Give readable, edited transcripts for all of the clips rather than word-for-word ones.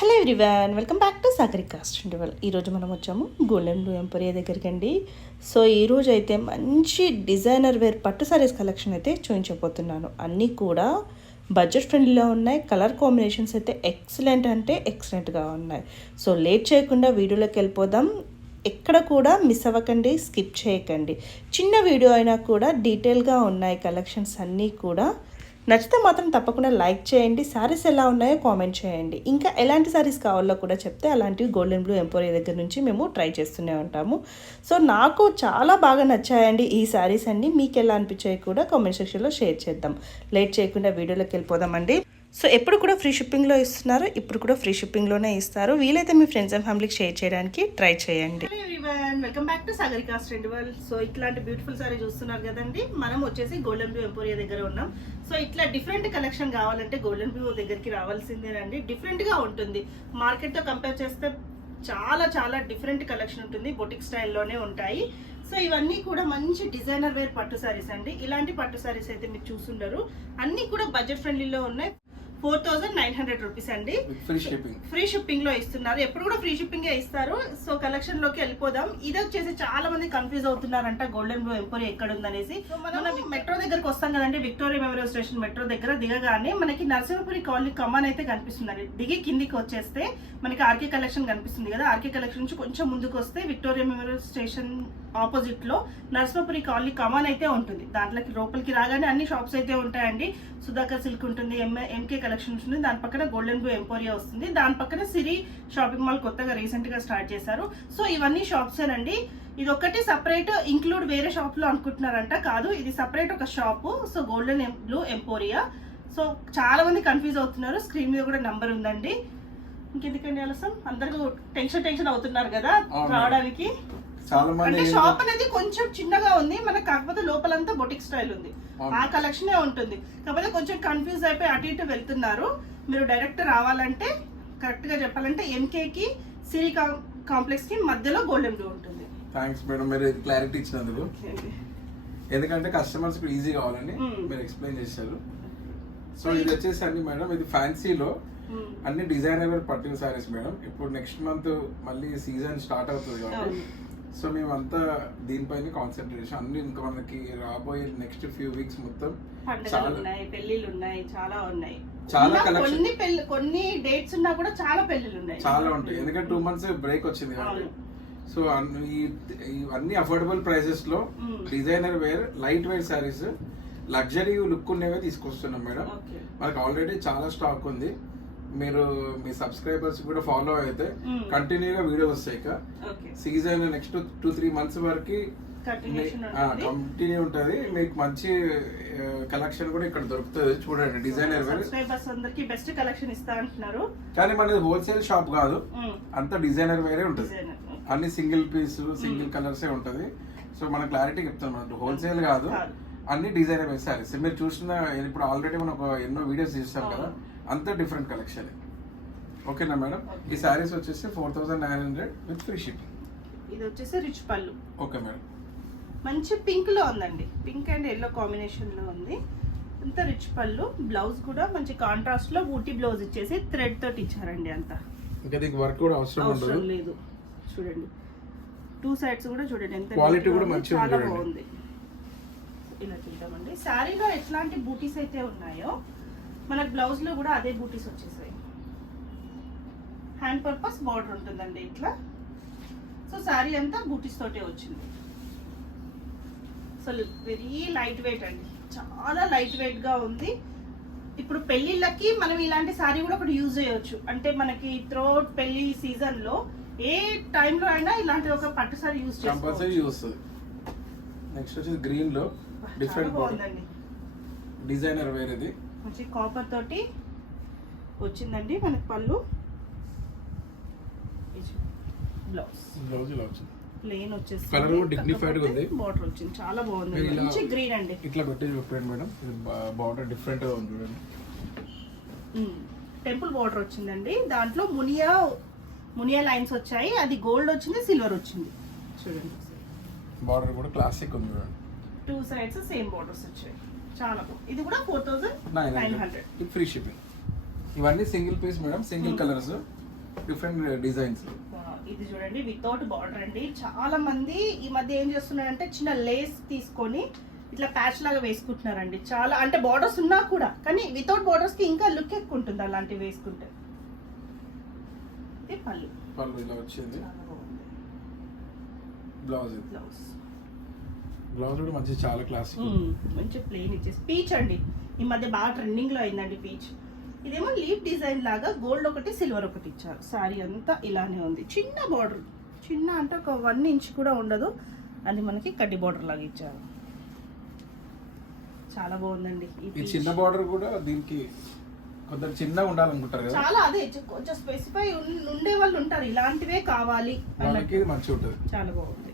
Hello everyone, welcome back to Sagarika studio. ఈరోజు మనం వచ్చాము గోల్డెన్ బ్లూ ఎంపోరియా దగ్గరికి అండి. సో ఈరోజు అయితే మంచి డిజైనర్ వేర్ పట్టు సారీస్ కలెక్షన్ అయితే చూపించబోతున్నాను. అన్నీ కూడా బడ్జెట్ ఫ్రెండ్లీలో ఉన్నాయి. కలర్ కాంబినేషన్స్ అయితే ఎక్సలెంట్ అంటే ఎక్సలెంట్గా ఉన్నాయి. సో లేట్ చేయకుండా వీడియోలోకి వెళ్ళిపోదాం. ఎక్కడ కూడా మిస్ అవ్వకండి, స్కిప్ చేయకండి. చిన్న వీడియో అయినా కూడా డీటెయిల్గా ఉన్నాయి కలెక్షన్స్ అన్నీ కూడా. నచ్చితే మాత్రం తప్పకుండా లైక్ చేయండి. శారీస్ ఎలా ఉన్నాయో కామెంట్ చేయండి. ఇంకా ఎలాంటి శారీస్ కావాలో కూడా చెప్తే అలాంటివి గోల్డెన్ బ్లూ ఎంపోరియా దగ్గర నుంచి మేము ట్రై చేస్తూనే ఉంటాము. సో నాకు చాలా బాగా నచ్చాయండి ఈ శారీస్ అన్నీ. మీకు ఎలా అనిపించాయి కూడా కామెంట్ సెక్షన్లో షేర్ చేద్దాం. లేట్ చేయకుండా వీడియోలోకి వెళ్ళిపోదామండి. సో ఎప్పుడు కూడా ఫ్రీ షిప్పింగ్లో ఇస్తున్నారు, ఇప్పుడు కూడా ఫ్రీ షిప్పింగ్లోనే ఇస్తారు. వీలైతే మీ ఫ్రెండ్స్ అండ్ ఫ్యామిలీకి షేర్ చేయడానికి ట్రై చేయండి. Welcome back to Sagarika studio. So ఇట్లాంటి బ్యూటిఫుల్ సారీ చూస్తున్నారు కదండి. మనం వచ్చేసి గోల్డెన్ బ్లూ ఎంపోరియా దగ్గర ఉన్నాం. సో ఇట్లా డిఫరెంట్ కలెక్షన్ కావాలంటే గోల్డెన్ బ్లూ దగ్గరికి రావాల్సిందేనండి. డిఫరెంట్గా ఉంటుంది. మార్కెట్తో కంపేర్ చేస్తే చాలా చాలా డిఫరెంట్ కలెక్షన్ ఉంటుంది. బొటిక్ స్టైల్లోనే ఉంటాయి. సో ఇవన్నీ కూడా మంచి డిజైనర్ వేర్ పట్టు సారీస్ అండి. ఇలాంటి పట్టు సారీస్ అయితే మీరు చూసుండరు. అన్నీ కూడా బడ్జెట్ ఫ్రెండ్లీలో ఉన్నాయి. 4900 రూపీస్ అండి. ఫ్రీ షిప్పింగ్ లో ఇస్తున్నారు. ఎప్పుడు కూడా ఫ్రీ షిప్పింగ్ ఇస్తారు. సో కలెక్షన్ లోకి వెళ్ళిపోదాం. ఇది వచ్చేసి చాలా మంది కన్ఫ్యూజ్ అవుతున్నారంట గోల్డెన్ బ్లూ ఎంపోరియా ఎక్కడ ఉందనేసి. మనం మెట్రో దగ్గరకు వస్తాం కదండి. విక్టోరియా మెమోరియల్ స్టేషన్ మెట్రో దగ్గర దిగగానే మనకి నరసింహపురి కాలనీ కమాన్ అయితే కనిపిస్తుంది. దిగి కిందికి వచ్చేస్తే మనకి ఆర్కే కలెక్షన్ కనిపిస్తుంది కదా. ఆర్కే కలెక్షన్ నుంచి కొంచెం ముందుకు వస్తే విక్టోరియా మెమోరియల్ స్టేషన్ ఆపోజిట్ లో నరసింహపురి కాలనీ కమాన్ అయితే ఉంటుంది. దాంట్లోకి లోపలికి రాగానే అన్ని షాప్స్ అయితే ఉంటాయండి. సుధాకర్ సిల్క్ ఉంటుంది, ఎంకే కలెక్షన్ ఉంటుంది, దాని పక్కన గోల్డెన్ బ్లూ ఎంపోరియా వస్తుంది, దాని పక్కన సిరి షాపింగ్ మాల్ కొత్తగా రీసెంట్ గా స్టార్ట్ చేశారు. సో ఇవన్నీ షాప్స్ ఏనండి. ఇది ఒక్కటి సపరేట్ ఇంక్లూడ్ వేరే షాప్ లో అనుకుంటున్నారంట, కాదు ఇది సపరేట్ ఒక shop. So golden blue emporia. So చాలా మంది కన్ఫ్యూజ్ అవుతున్నారు. స్క్రీన్ మీద కూడా నంబర్ ఉందండి. ఇంకెందుకండి ఆలస్యం, అందరూ టెన్షన్ అవుతున్నారు కదా రావడానికి. అంటే షాప్ అనేది కొంచెం చిన్నగా ఉంది మనకు, కాకపోతే లోపలంతా బొటిక్ స్టైల్ ఉంది. ఆ కలెక్షనే ఉంటుంది. కాకపోతే కొంచెం కన్ఫ్యూజ్ అయిపోయి అటు ఇటు వెళ్తున్నారు. మీరు డైరెక్ట్ రావాలంటే కరెక్ట్ గా చెప్పాలంటే ఎంకేకి సిరి కాంప్లెక్స్ కి మధ్యలో గోల్డెన్ బ్లూ ఉంటుంది. థ్యాంక్స్ మేడం, మీరు క్లారిటీ ఇచ్చినందుకు. ఎందుకంటే కస్టమర్స్ ఈజీ కావాలని మీరు ఎక్స్ప్లెయిన్ చేశారు. సో ఇది వచ్చేసి అండి మేడం, ఇది ఫ్యాన్సీలో అన్ని డిజైనర్ పట్టు సారీస్ మేడం. ఇప్పుడు నెక్స్ట్ మంత్ మళ్ళీ సీజన్ స్టార్ట్ అవుతుంది కాబట్టి సో మేమంతా దీనిపైన కాన్సన్ట్రేషన్. అన్ని ఇంకా మనకి రాబోయే నెక్స్ట్ ఫ్యూ వీక్స్ మొత్తం చాలా పెళ్లిళ్ళు ఉన్నాయి, చాలా ఉన్నాయి, చాలా కలెక్షన్. కొన్ని డేట్స్ ఉన్నా కూడా చాలా పెళ్లిళ్ళు ఉన్నాయి, చాలా ఉంటాయి. ఎందుకంటే 2 months బ్రేక్ వచ్చింది కాబట్టి. సో అన్ని అఫోర్డబుల్ ప్రైసెస్ లో designer wear, light weight saris, luxury look ఉన్నవే తీసుకొస్తున్నాం మేడం. మనకు ఆల్రెడీ చాలా స్టాక్ ఉంది. మీరు మీ సబ్స్క్రైబర్స్ కూడా ఫాలో అయితే కంటిన్యూగా వీడియోస్ వస్తాయి. సీజన్ నెక్స్ట్ 2-3 months వరకు కంటిన్యూ ఉంటది. మీకు మంచి కలెక్షన్ కూడా ఇక్కడ దొరుకుతుంది. చూడండి డిజైనర్ వేర్ బెస్ట్ కలెక్షన్ ఇస్తా అంటున్నారు. కానీ మనది హోల్సేల్ షాప్ కాదు, అంత డిజైనర్ వేరే ఉంటది. అన్ని సింగిల్ పీస్ సింగిల్ కలర్స్ ఉంటది. సో మన క్లారిటీ చెప్తాను, హోల్సేల్ కాదు, అన్ని డిజైనర్ వేర్ సారీస్. మీరు చూసిన ఇప్పుడు ఆల్రెడీ మనం ఎన్నో వీడియోస్ చూస్తాం కదా, అంతా డిఫరెంట్ కలెక్షన్. ఓకేనా మేడం? ఈ సారీస్ వచ్చేసి 4900 విత్ ఫ్రీ షిప్పింగ్. ఇది వచ్చేసి రిచ్ పళ్ళు. Okay madam. మంచి పింక్ లో ఉందండి. పింక్ అండ్ ఎల్లో కాంబినేషన్ లో ఉంది. అంత రిచ్ పళ్ళు. బ్లౌజ్ కూడా మంచి కాంట్రాస్ట్ లో ఊటీ బ్లౌజ్ ఇచ్చేసి థ్రెడ్ తోటి ఇచ్చారండి. అంతా ఇంకా దీనికి వర్క్ కూడా అవసరం లేదు. చూడండి 2 sides కూడా చూడండి ఎంత క్వాలిటీ కూడా మంచిగా చాలా బాగుంది. ఇలా చూద్దామండి. శారీలో ఎట్లాంటి బూటీస్ అయితే ఉన్నాయో మనకు బ్లౌజ్ లో కూడా అదే బూటీస్ వచ్చేసాయి. హ్యాండ్ పర్పస్ బార్డర్ ఉంటుందండి ఇట్లా. సో శారీ అంతా బూటీస్ తోటే వచ్చింది. అసలు వెరీ లైట్ వెయిట్ అండి, చాలా లైట్ వెయిట్ గా ఉంది. ఇప్పుడు పెళ్లిళ్ళకి మనం ఇలాంటి శారీ కూడా ఒకటి యూజ్ చేయొచ్చు. అంటే మనకి త్రోట్ పెళ్లి సీజన్ లో ఏ టైంలో అయినా ఇలాంటి ఒక పట్టు సారీ యూజ్ చేసుకోవచ్చు. నెక్స్ట్ వచ్చేసి గ్రీన్ లో డిఫరెంట్ బాగుందండి. డిజైనర్ వేర్ ఇది మంచి కాపర్ తోటి వచ్చిందండి మనకి పళ్ళు. బ్లౌజ్ ప్లెయిన్ వచ్చేసి కలర్ డిగ్నిఫైడ్ గా ఉంది. బార్డర్ వచ్చింది, చాలా బాగుంది. మంచి గ్రీన్ అండి. ఇట్లా పెట్టి చూడండి మేడం, ఇది బార్డర్ డిఫరెంట్ గా ఉంది చూడండి. టెంపుల్ బార్డర్ వచ్చిందండి. దాంట్లో మునియా లైన్స్ వచ్చాయి. అది గోల్డ్ వచ్చింది, సిల్వర్ వచ్చింది. చూడండి బార్డర్ కూడా క్లాసిక్ ఉంది చూడండి. 2 sides సేమ్ బార్డర్స్ వచ్చాయి. చాలా బాగుంది. ఇది కూడా 4900 ఫ్రీ షిప్పింగ్. ఇవన్నీ single piece madam, single colours. Different designs. ఇది చూడండి వితౌట్ బార్డర్ అండి. చాలా మంది ఈ మధ్య ఏం చేస్తున్నారంటే చిన్న లేస్ తీసుకొని ఇట్లా ప్యాచ్ లాగా వేసుకుంటున్నారండి. చాలా అంటే బార్డర్స్ ఉన్నా కూడా, కానీ వితౌట్ బార్డర్స్ కి ఇంకా లుక్ ఎక్కువ ఉంటుంది అలాంటివి వేసుకుంటే. ఇది పళ్ళు ఇలా వచ్చింది. చాలా బాగుంది. బ్లౌజ్ బ్లౌజ్ బ్లౌజ్ కూడా మంచి చాలా క్లాసిక్. మంచి ప్లెయిన్ ఇచ్చేసి పీచ్ అండి. ఈ మధ్య బాగా ట్రెండింగ్ లో అయిందండి పీచ్. ఇదేమో లీఫ్ డిజైన్ లాగా గోల్డ్ ఒకటి సిల్వర్ ఒకటి ఇచ్చారు. సారీ అంతా ఇలానే ఉంది. చిన్న బార్డర్, చిన్న అంటే ఒక 1 ఇంచ్ కూడా ఉండదు. అది మనకి కడ్డీ బార్డర్ లాగా ఇచ్చారు. చాలా బాగుందండి ఈ చిన్న బార్డర్ కూడా. దీనికి కొంచెం చిన్నగా ఉండాలనుకుంటారు కదా, చాలా అదే కొంచెం స్పెసిఫై ఉండే వాళ్ళు ఉంటారు, ఇలాంటివే కావాలి వాళ్ళకి ఇది మంచిగా ఉంటుంది. చాలా బాగుంది.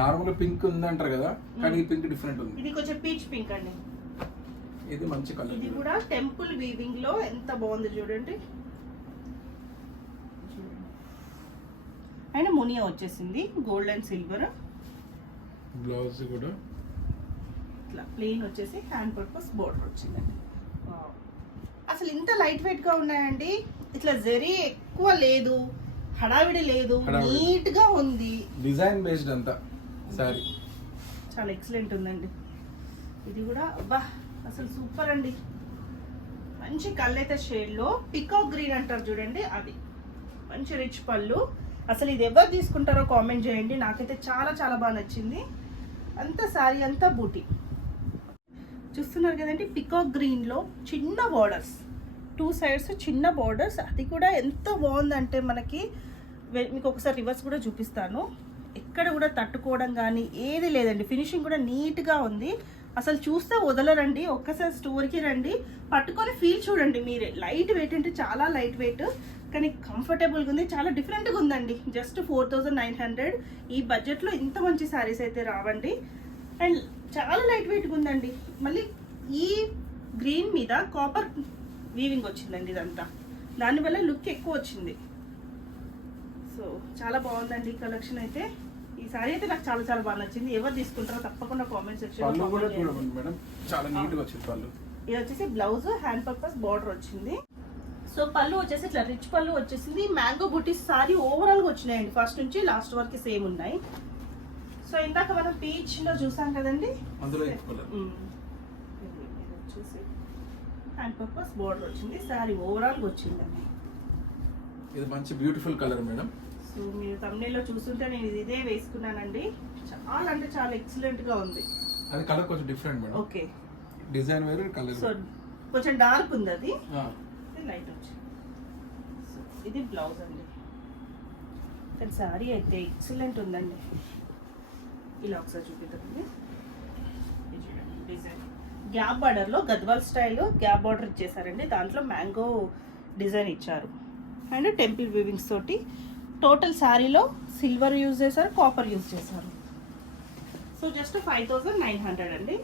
నార్మల్ పింక్ ఉంది అంటారు కదా, కానీ ఈ పింక్ డిఫరెంట్ ఉంది. ఇది కొంచెం పీచ్ పింక్ అండి. ఇది మంచి కలర్. ఇది కూడా టెంపుల్ వీవింగ్ లో ఎంత బాగుంది చూడండి. అయినా మునియా వచ్చేసింది గోల్డ్ అండ్ సిల్వర్. బ్లౌజ్ కూడా ఇట్లా ప్లెయిన్ వచ్చేసి హ్యాండ్ పర్పస్ బోర్డర్ వచ్చిందండి. అసలు ఇంత లైట్ వెయిట్ గా ఉన్నాయండి. ఇట్లా జరీ ఎక్కువ లేదు, హడావిడి లేదు, నీట్ గా ఉంది. డిజైన్ బేస్డ్ అంతా సారీ చాలా ఎక్సలెంట్ ఉందండి. ఇది కూడా అబ్బా అసలు సూపర్ అండి. మంచి కళ్ళైతే షేడ్ లో పికాక్ గ్రీన్ అంటారు చూడండి, అది మంచి రిచ్ పళ్ళు. అసలు ఇది ఎవరు తీసుకుంటారో కామెంట్ చేయండి. నాకైతే చాలా చాలా బాగా నచ్చింది. అంతా సారీ అంతా బూటీ చూస్తున్నారు కదండి. పికాక్ గ్రీన్ లో చిన్న బార్డర్స్, 2 సైడ్స్ చిన్న బార్డర్స్. అది కూడా ఎంత బాగుందంటే మనకి మీకు ఒకసారి రివర్స్ కూడా చూపిస్తాను. ఎక్కడ కూడా తట్టుకోవడం కానీ ఏది లేదండి. ఫినిషింగ్ కూడా నీట్గా ఉంది. అసలు చూస్తే వదలరండి. ఒక్కసారి స్టోర్కి రండి, పట్టుకొని ఫీల్ చూడండి మీరే. లైట్ వెయిట్ అంటే చాలా లైట్ వెయిట్, కానీ కంఫర్టబుల్గా ఉంది. చాలా డిఫరెంట్గా ఉందండి. జస్ట్ 4900 ఈ బడ్జెట్లో ఇంత మంచి శారీస్ అయితే రావండి. అండ్ చాలా లైట్ వెయిట్గా ఉందండి. మళ్ళీ ఈ గ్రీన్ మీద కాపర్ వీవింగ్ వచ్చిందండి. ఇదంతా దానివల్ల లుక్ ఎక్కువ వచ్చింది. సో చాలా బాగుందండి ఈ కలెక్షన్ అయితే. ఈ సారీ అయితే నాకు చాలా చాలా బాగా నచ్చింది. ఎవరు తీసుకుంటారో తప్పకుండా కామెంట్ సెక్షన్. చాలా నీట్ గా వచ్చింది పళ్ళు. ఇది వచ్చేసి బ్లౌజ్ హ్యాండ్ పర్పస్ బార్డర్ వచ్చింది. సో పళ్ళు వచ్చేసి ఇట్లా రిచ్ పళ్ళు వచ్చేసింది. మ్యాంగో బుటీస్ సారీ ఓవరాల్ గా వచ్చినాయండి. ఫస్ట్ నుంచి లాస్ట్ వరకు సేమ్ ఉన్నాయి. సో ఇందాక మనం పీచ్ లో చూసాం కదండి, అందులో వచ్చేసి హ్యాండ్ పర్పస్ బార్డర్ వచ్చింది. సారీ ఓవరాల్ గా వచ్చిందండి. ఇది మంచి బ్యూటిఫుల్ కలర్ మేడం. సో మీరు thumbnail లో చూస్తుంటే నేను ఇదే వేసుకున్నానండి. చాలా అంటే చాలా ఎక్సలెంట్ గా ఉంది. అది కలర్ కొంచెం డిఫరెంట్ మేడం. ఓకే, డిజైన్ వేరు, కలర్ సో కొంచెం డార్క్ ఉంది. అది లైట్ వచ్చి. సో ఇది బ్లౌజ్ అండి. కానీ సారీ అయితే ఎక్సలెంట్ ఉందండి. ఇలా ఒకసారి చూపిద్దామండి. డిజైన్ గ్యాప్ బార్డర్లో గద్వాల్ స్టైల్ గ్యాప్ బార్డర్ ఇచ్చేసారండి. దాంట్లో మ్యాంగో డిజైన్ ఇచ్చారు అండ్ టెంపుల్ వీవింగ్స్ తోటి. టోటల్ శారీలో సిల్వర్ యూజ్ చేశారు, కాపర్ యూజ్ చేశారు. సో జస్ట్ 5900 అండి.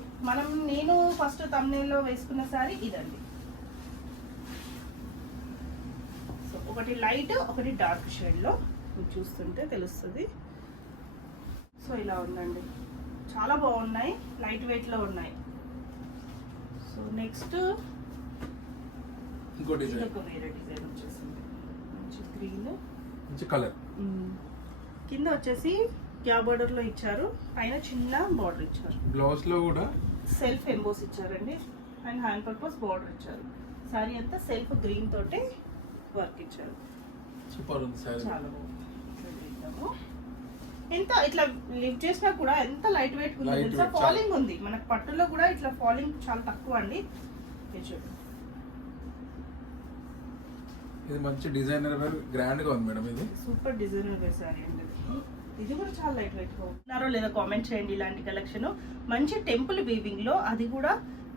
నేను ఫస్ట్ thumbnail-లో వేసుకున్న శారీ ఇదండి. సో ఒకటి లైట్, ఒకటి డార్క్ షేడ్లో మీరు చూస్తుంటే తెలుస్తుంది. సో ఇలా ఉందండి. చాలా బాగున్నాయి, లైట్ వెయిట్లో ఉన్నాయి. సో నెక్స్ట్ ఇంకో డిజైన్, ఒక వేరే డిజైన్ వచ్చేసింది. మంచి గ్రీన్, మంచి కలర్. కింద వచ్చేసి గ్యాప్ బార్డర్ లో ఇచ్చారు, పైన చిన్న బార్డర్ ఇచ్చారు. బ్లౌజ్ లో కూడా సెల్ఫ్ ఎంబోస్ ఇచ్చారండి అండ్ హ్యాండ్ పర్పస్ బార్డర్ ఇచ్చారు. సారీ అంతా సెల్ఫ్ గ్రీన్ తోటి వర్క్ ఇచ్చారు. సూపర్ ఉంది సారీ. చాలా బాగుంది. ఎంత ఇట్లా లిఫ్ట్ చేసినా కూడా ఎంత లైట్ వెయిట్ ఉంది తెలుసా. ఫాలింగ్ ఉంది. మనకు పట్టులో కూడా ఇట్లా ఫాలింగ్ చాలా తక్కువ అండి. ఇది మంచి డిజైనర్ వేర్, గ్రాండ్ గా ఉంది మేడం. ఇది సూపర్ డిజైనర్ వేర్ సారీ అండి. ఇది కూడా చాలా లైట్ వెయిట్ గా ఉన్నారో లేదా కామెంట్ చేయండి. ఇలాంటి కలెక్షన్ మంచి టెంపుల్ వీవింగ్ లో, అది కూడా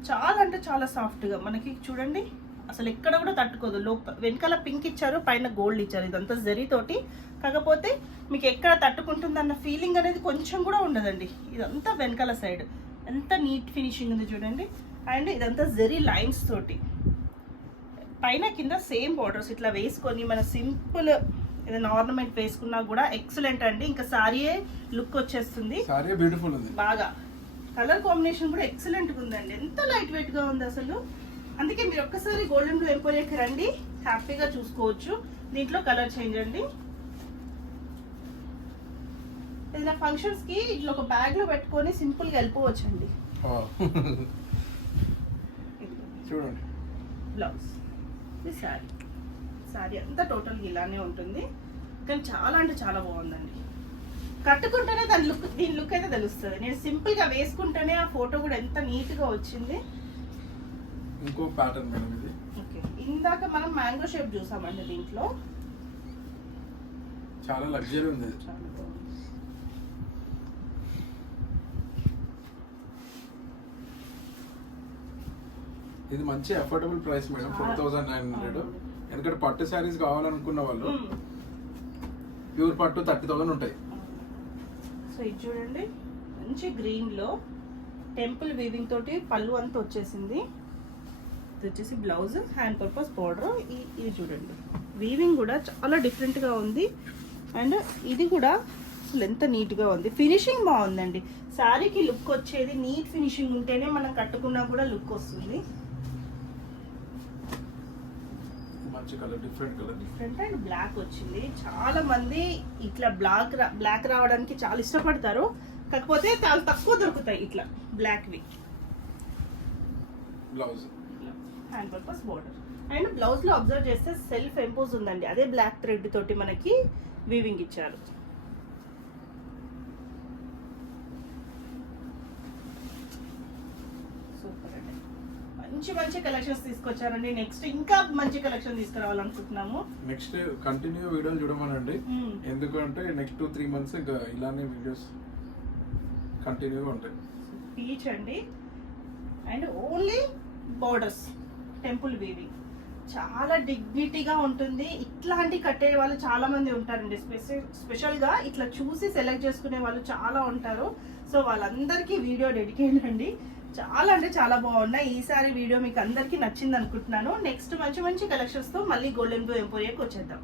చాలా అంటే చాలా సాఫ్ట్ గా మనకి చూడండి. అసలు ఎక్కడ కూడా తట్టుకోదు. వెనకాల పింక్ ఇచ్చారు, పైన గోల్డ్ ఇచ్చారు. ఇదంతా జరీ తోటి, కాకపోతే మీకు ఎక్కడ తట్టుకుంటుంది అన్న ఫీలింగ్ అనేది కొంచెం కూడా ఉండదండి. ఇదంతా వెనకాల సైడ్ ఎంత నీట్ ఫినిషింగ్ ఉంది చూడండి. అండ్ ఇదంతా జరీ లైన్స్ తోటి, పైన కింద సేమ్ బార్డర్స్ ఇట్లా వేసుకొని మన సింపుల్ ఏదైనా ఆర్నమెంట్ వేసుకున్నా కూడా ఎక్సలెంట్ అండి. ఇంకా సారీయే లుక్ వచ్చేస్తుంది. సారీ బ్యూటిఫుల్ ఉంది బాగా. కలర్ కాంబినేషన్ కూడా ఎక్సలెంట్ గా ఉందండి. ఎంత లైట్ వెయిట్ గా ఉంది అసలు. అందుకే మీరు ఒక్కసారి గోల్డెన్ బ్లూ ఎంపోరియాకి రండి, హ్యాపీగా చూసుకోవచ్చు. దీంట్లో కలర్ చేంజ్ అండి. ఏదైనా ఫంక్షన్స్ కి ఇట్లా ఒక బ్యాగ్ లో పెట్టుకొని సింపుల్ గా వెళ్ళిపోవచ్చు అండి. చూడండి బ్లౌజ్, ఇది శారీ. శారీ అంతా టోటల్ ఇలానే ఉంటుంది, కానీ చాలా అంటే చాలా బాగుందండి. కట్టుకుంటేనే దీని లుక్ అయితే తెలుస్తుంది. నేను సింపుల్ గా వేసుకుంటేనే ఆ ఫోటో కూడా ఎంత నీట్ గా వచ్చింది. ఇంకో ప్యాటర్న్ మేడం ఇది. ఓకే, ఇందాక మనం మ్యాంగో షేప్ చూసామండి, దీంట్లో చాలా లగ్జరీ ఉంది ఇది. చాలా బాగుంది. ఇది మంచి అఫోర్డబుల్ ప్రైస్ మేడం, 4900. ఎందుకంటే పట్టు శారీస్ కావాలనుకున్న వాళ్ళు ప్యూర్ పట్టు 30,000 ఉంటాయి. సో ఇది చూడండి, మంచి గ్రీన్ లో టెంపుల్ వీవింగ్ తోటి పళ్ళు అంతా వచ్చేసింది. ఇది వచ్చేసి బ్లౌజ్, హ్యాండ్ పర్పస్ బోర్డర్. ఇది చూడండి, వీవింగ్ కూడా చాలా డిఫరెంట్ గా ఉంది. అండ్ ఇది కూడా అసలు ఎంత నీట్ గా ఉంది. ఫినిషింగ్ బాగుందండి. శారీకి లుక్ వచ్చేది నీట్ ఫినిషింగ్ ఉంటేనే మనం కట్టుకున్నా కూడా లుక్ వస్తుంది. మంచి colour, different colour. Different and black వచ్చింది. చాలా మంది ఇట్లా బ్లాక్ రావడానికి చాలా ఇష్టపడతారు, కాకపోతే చాలా తక్కువ దొరుకుతాయి ఇట్లా బ్లాక్వి. Blouse, hand purpose border. And blouse లో అబ్జర్వ్ చేస్తే సెల్ఫ్ ఎంపోజ్ ఉందండి, అదే బ్లాక్ థ్రెడ్ తోటి మనకి వీవింగ్ ఇచ్చారు. సూపర్ అండి, మంచి మంచి కలెక్షన్స్ తీసుకొచ్చారండి. నెక్స్ట్ ఇంకా మంచి కలెక్షన్ తీసుకురావాలనుకుంటున్నాము. నెక్స్ట్ కంటిన్యూ వీడియోలు చూడమనండి, ఎందుకంటే నెక్స్ట్ 2-3 months ఇంకా ఇలానే వీడియోస్ కంటిన్యూగా ఉంటాయి. పీచ్ అండి, and only borders, temple weaving, చాలా డిగ్నిటీగా ఉంటుంది. ఇట్లాంటి కట్టే వాళ్ళు చాలా మంది ఉంటారండి. స్పెషల్గా ఇట్లా చూసి సెలెక్ట్ చేసుకునే వాళ్ళు చాలా ఉంటారు. సో వాళ్ళందరికీ వీడియో డెడికేట్ అండి. చాలా అంటే చాలా బాగున్నాయి. ఈసారి వీడియో మీకు అందరికీ నచ్చింది అనుకుంటున్నాను. నెక్స్ట్ మంచి మంచి కలెక్షన్స్తో మళ్ళీ గోల్డెన్ బ్లూ ఎంపోరియాకి వచ్చేద్దాం.